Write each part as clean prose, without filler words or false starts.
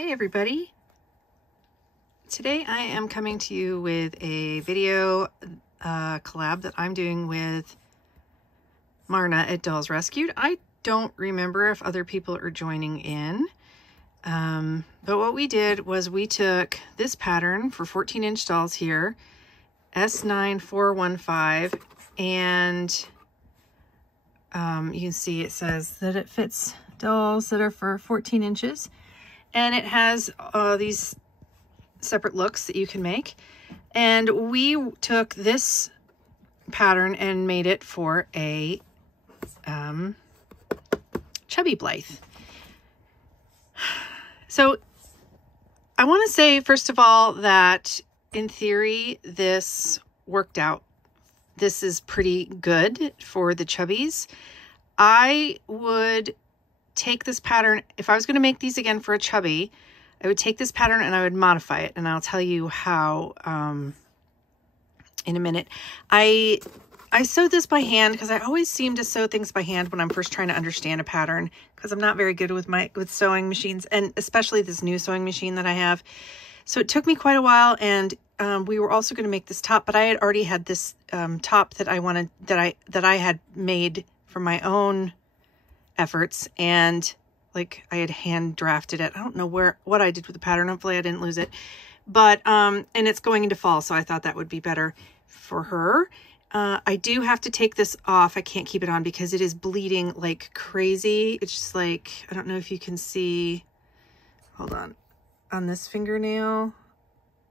Hey everybody! Today I am coming to you with a video collab that I'm doing with Marna at Dolls Rescued. I don't remember if other people are joining in, but what we did was we took this pattern for 14-inch dolls here, S9415, and you can see it says that it fits dolls that are for 14 inches. And it has these separate looks that you can make. And we took this pattern and made it for a Chubby Blythe. So I want to say, first of all, that in theory, this worked out. This is pretty good for the chubbies. I would take this pattern, if I was going to make these again for a chubby, I would take this pattern and I would modify it, and I'll tell you how in a minute. I sewed this by hand because I always seem to sew things by hand when I'm first trying to understand a pattern, because I'm not very good with sewing machines, and especially this new sewing machine that I have. So it took me quite a while, and we were also going to make this top, but I had already had this top that I wanted, that I had made for my own efforts, and like I had hand drafted it. I don't know what I did with the pattern. Hopefully I didn't lose it, but and it's going into fall, so I thought that would be better for her. I do have to take this off. I can't keep it on because it is bleeding like crazy. It's just like, I don't know if you can see, hold on this fingernail.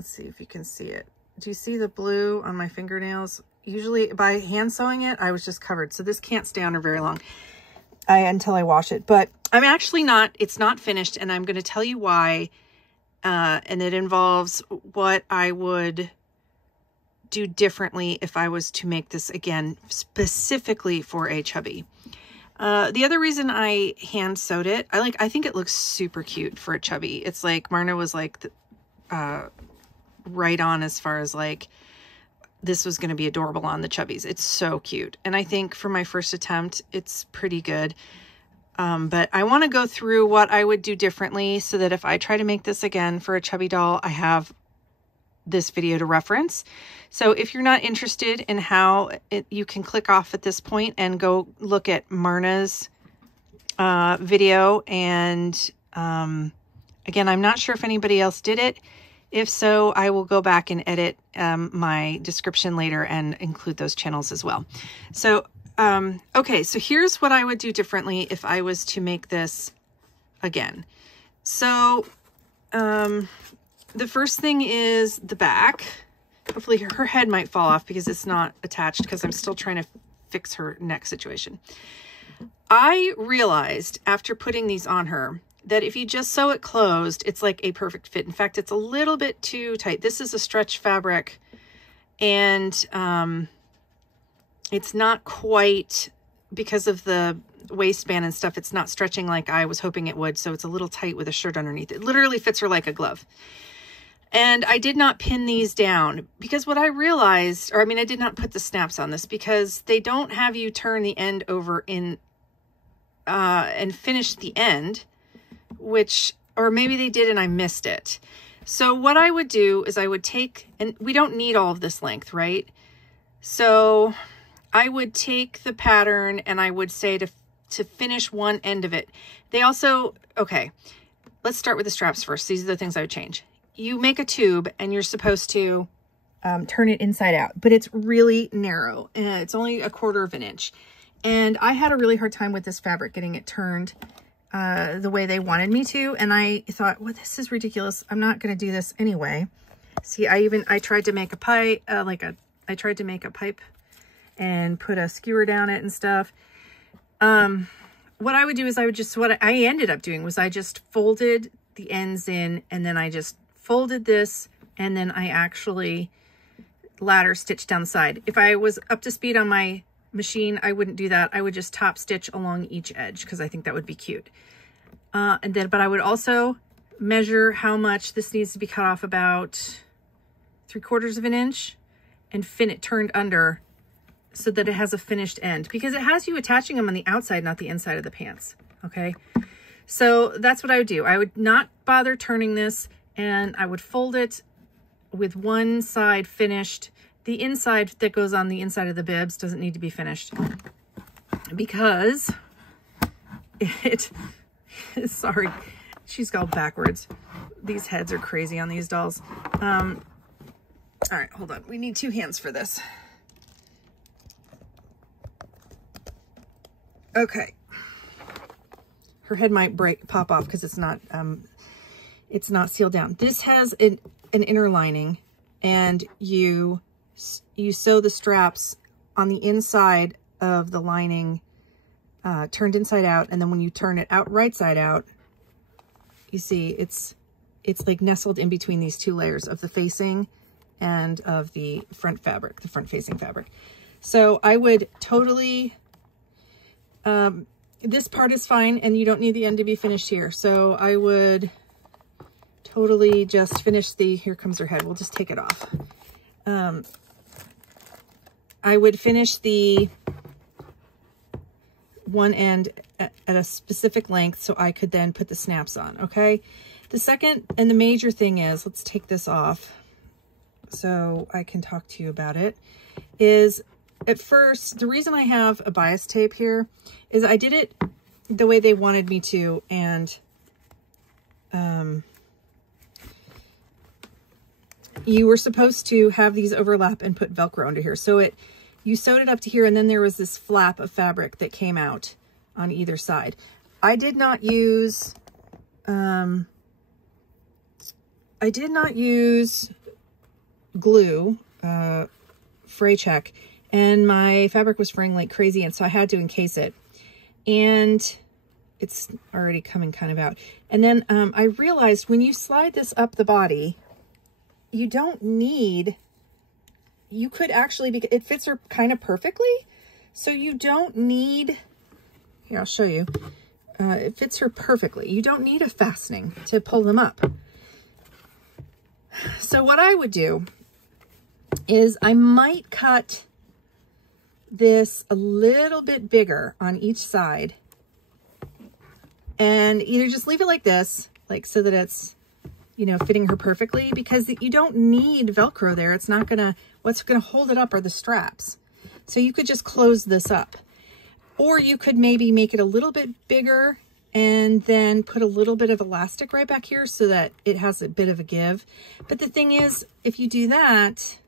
Let's see if you can see it. Do you see the blue on my fingernails? Usually by hand sewing it, I was just covered, so this can't stay on her very long until I wash it. But I'm actually not, it's not finished, and I'm going to tell you why, and it involves what I would do differently if I was to make this again specifically for a chubby. The other reason I hand sewed it, I think it looks super cute for a chubby. It's like Marna was like right on as far as like this was going to be adorable on the chubbies. It's so cute. And I think for my first attempt, it's pretty good. But I want to go through what I would do differently so that if I try to make this again for a chubby doll, I have this video to reference. So if you're not interested in how you can click off at this point and go look at Marna's video. And again, I'm not sure if anybody else did it. If so, I will go back and edit my description later and include those channels as well. So, okay, so here's what I would do differently if I was to make this again. So, the first thing is the back. Hopefully her head might fall off because it's not attached, because I'm still trying to fix her neck situation. I realized after putting these on her that if you just sew it closed, it's like a perfect fit. In fact, it's a little bit too tight. This is a stretch fabric, and it's not quite, because of the waistband and stuff, it's not stretching like I was hoping it would, so it's a little tight with a shirt underneath. It literally fits her like a glove. And I did not pin these down because what I realized, or I mean, I did not put the snaps on this because they don't have you turn the end over in and finish the end, which, or maybe they did and I missed it. So what I would do is I would take, and we don't need all of this length, right? So I would take the pattern and I would say to finish one end of it. They also, okay, let's start with the straps first. These are the things I would change. You make a tube and you're supposed to turn it inside out, but it's really narrow and it's only 1/4 of an inch. And I had a really hard time with this fabric getting it turned the way they wanted me to. And I thought, well, this is ridiculous. I'm not going to do this anyway. See, I tried to make a pipe, I tried to make a pipe and put a skewer down it and stuff. What I would do is what I ended up doing was I just folded the ends in, and then I just folded this, and then I actually ladder stitched down the side. If I was up to speed on my machine, I wouldn't do that. I would just top stitch along each edge because I think that would be cute. But I would also measure how much this needs to be cut off, about 3/4 of an inch, and turned under so that it has a finished end, because it has you attaching them on the outside, not the inside of the pants. Okay. So that's what I would do. I would not bother turning this, and I would fold it with one side finished. The inside that goes on the inside of the bibs doesn't need to be finished because it, sorry, she's gone backwards. These heads are crazy on these dolls. All right, hold on. We need 2 hands for this. Okay. Her head might pop off because it's not sealed down. This has an inner lining, and you sew the straps on the inside of the lining, turned inside out, and then when you turn it out right side out, you see it's like nestled in between these 2 layers of the facing and of the front fabric, the front facing fabric. So I would totally, this part is fine, and you don't need the end to be finished here. So I would totally just finish the, here comes her head. We'll just take it off. I would finish the one end at a specific length so I could then put the snaps on, okay? The second and the major thing is, let's take this off so I can talk to you about it, is at first, the reason I have a bias tape here is I did it the way they wanted me to, and you were supposed to have these overlap and put Velcro under here. So you sewed it up to here, and then there was this flap of fabric that came out on either side. I did not use, glue, fray check, and my fabric was fraying like crazy, and so I had to encase it. And it's already coming kind of out. And then I realized when you slide this up the body, you don't need, you could actually, it fits her kind of perfectly. So you don't need, here, I'll show you. It fits her perfectly. You don't need a fastening to pull them up. So what I would do is I might cut this a little bit bigger on each side and either just leave it like this, like so that it's, you know, fitting her perfectly, because you don't need Velcro there. It's not gonna, what's gonna hold it up are the straps. So you could just close this up, or you could maybe make it a little bit bigger and then put a little bit of elastic right back here so that it has a bit of a give. But the thing is, if you do that,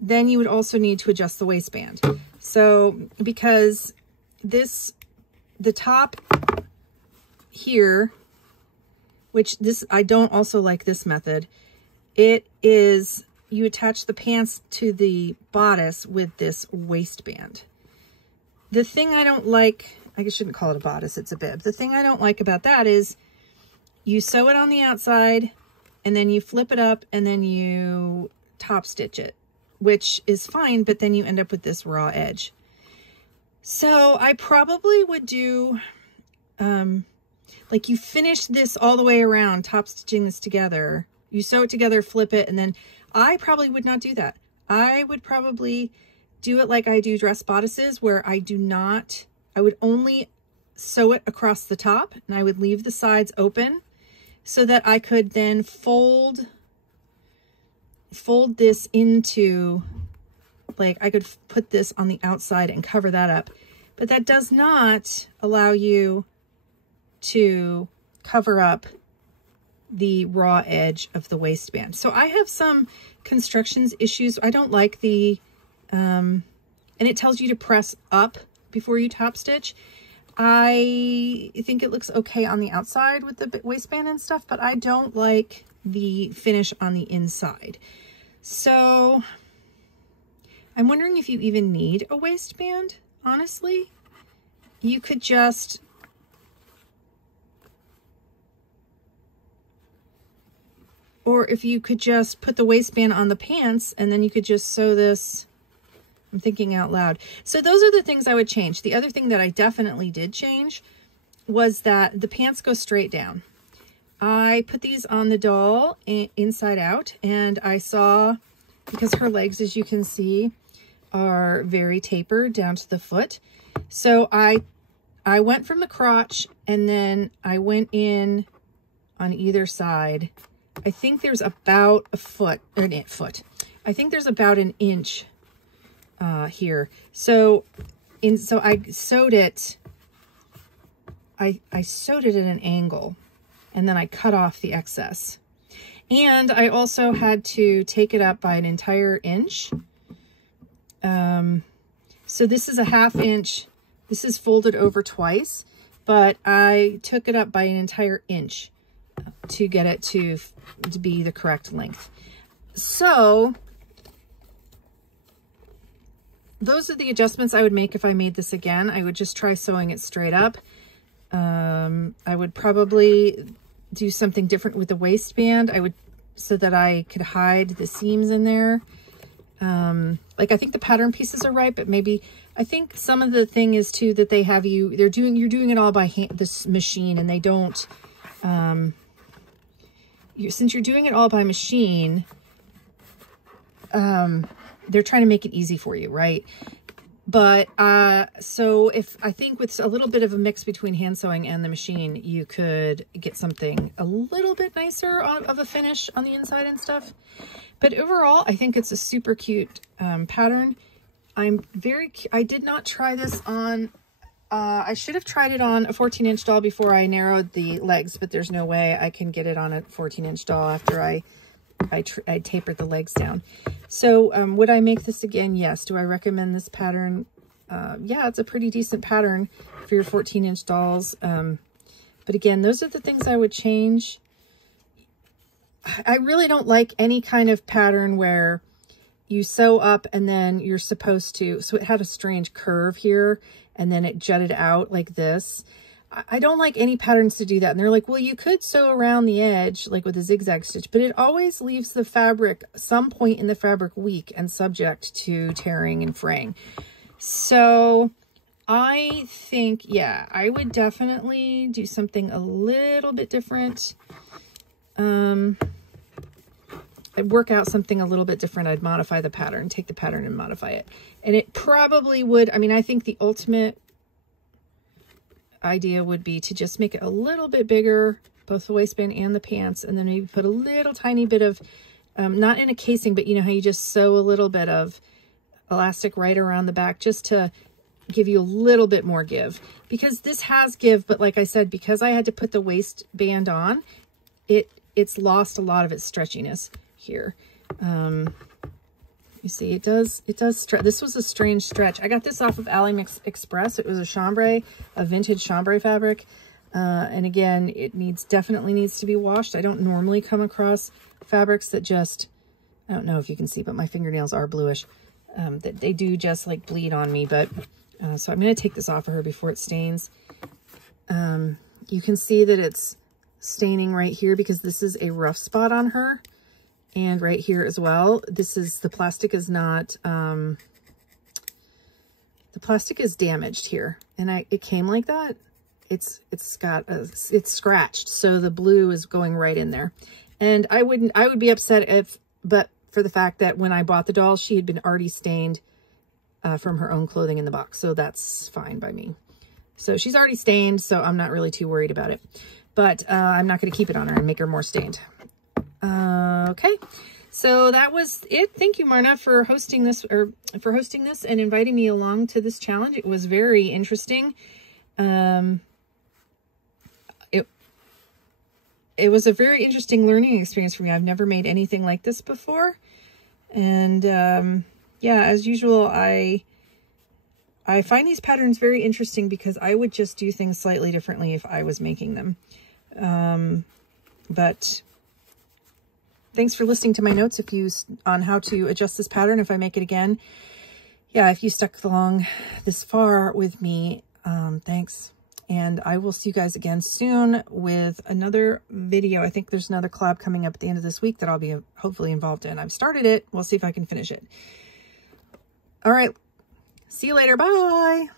then you would also need to adjust the waistband. So because this, the top here, which this, I don't also like this method, it is, you attach the pants to the bodice with this waistband. The thing I don't like, I shouldn't call it a bodice, it's a bib. The thing I don't like about that is you sew it on the outside and then you flip it up and then you top stitch it, which is fine, but then you end up with this raw edge. So I probably would do, like you finish this all the way around, top stitching this together, you sew it together, flip it, and then I probably would not do that. I would probably do it like I do dress bodices, where I do not, I would only sew it across the top and I would leave the sides open so that I could then fold this into, like I could put this on the outside and cover that up. But that does not allow you to cover up the raw edge of the waistband. So I have some constructions issues. I don't like the, and it tells you to press up before you top stitch. I think it looks okay on the outside with the waistband and stuff, but I don't like the finish on the inside. So I'm wondering if you even need a waistband, honestly. You could just, or if you could just put the waistband on the pants and then you could just sew this. I'm thinking out loud. So those are the things I would change. The other thing that I definitely did change was that the pants go straight down. I put these on the doll inside out, and I saw, because her legs, as you can see, are very tapered down to the foot. So I I went from the crotch and then I went in on either side. I think there's about a foot, or an foot. I think there's about an inch here. So I sewed it. I sewed it at an angle, and then I cut off the excess. And I also had to take it up by an entire inch. So this is a 1/2 inch. This is folded over twice, but I took it up by an entire inch to get it to be the correct length. So those are the adjustments I would make if I made this again. I would just try sewing it straight up. I would probably do something different with the waistband. So that I could hide the seams in there. Like I think the pattern pieces are right, but maybe I think some of the thing is too that you're doing it all by hand, this machine, and they don't. Since you're doing it all by machine, they're trying to make it easy for you, right? But so I think with a little bit of a mix between hand sewing and the machine, you could get something a little bit nicer of a finish on the inside and stuff. But overall, I think it's a super cute pattern. I did not try this on, I should have tried it on a 14-inch doll before I narrowed the legs, but there's no way I can get it on a 14-inch doll after I tapered the legs down. So would I make this again? Yes. Do I recommend this pattern? Yeah, it's a pretty decent pattern for your 14-inch dolls. But again, those are the things I would change. I really don't like any kind of pattern where you sew up and then you're supposed to, so it had a strange curve here and then it jutted out like this. I don't like any patterns to do that. And they're like, well, you could sew around the edge, like with a zigzag stitch, but it always leaves the fabric, some point in the fabric, weak and subject to tearing and fraying. So I think, yeah, I would definitely do something a little bit different. I'd work out something a little bit different. I'd modify the pattern, take the pattern and modify it. And it probably would, I mean, I think the ultimate idea would be to just make it a little bit bigger, both the waistband and the pants, and then maybe put a little tiny bit of, not in a casing, but you know how you just sew a little bit of elastic right around the back just to give you a little bit more give. Because this has give, but like I said, because I had to put the waistband on, it's lost a lot of its stretchiness here. You see, it does stretch. This was a strange stretch. I got this off of AliExpress. Express. It was a chambray, a vintage chambray fabric. And again, it definitely needs to be washed. I don't normally come across fabrics that just, I don't know if you can see, but my fingernails are bluish. That they do just like bleed on me. But so I'm going to take this off of her before it stains. You can see that it's staining right here because this is a rough spot on her. And right here as well, the plastic is not, the plastic is damaged here. And it came like that. It's scratched. So the blue is going right in there. And I would be upset but for the fact that when I bought the doll, she had been already stained from her own clothing in the box. So that's fine by me. So she's already stained, so I'm not really too worried about it. But I'm not going to keep it on her and make her more stained. Okay, so that was it. Thank you, Marna, for hosting this and inviting me along to this challenge. It was very interesting. It was a very interesting learning experience for me. I've never made anything like this before. And yeah, as usual, I find these patterns very interesting because I would just do things slightly differently if I was making them. But thanks for listening to my notes on how to adjust this pattern if I make it again. Yeah, if you stuck along this far with me, thanks. And I will see you guys again soon with another video. I think there's another collab coming up at the end of this week that I'll be hopefully involved in. I've started it. We'll see if I can finish it. All right. See you later. Bye.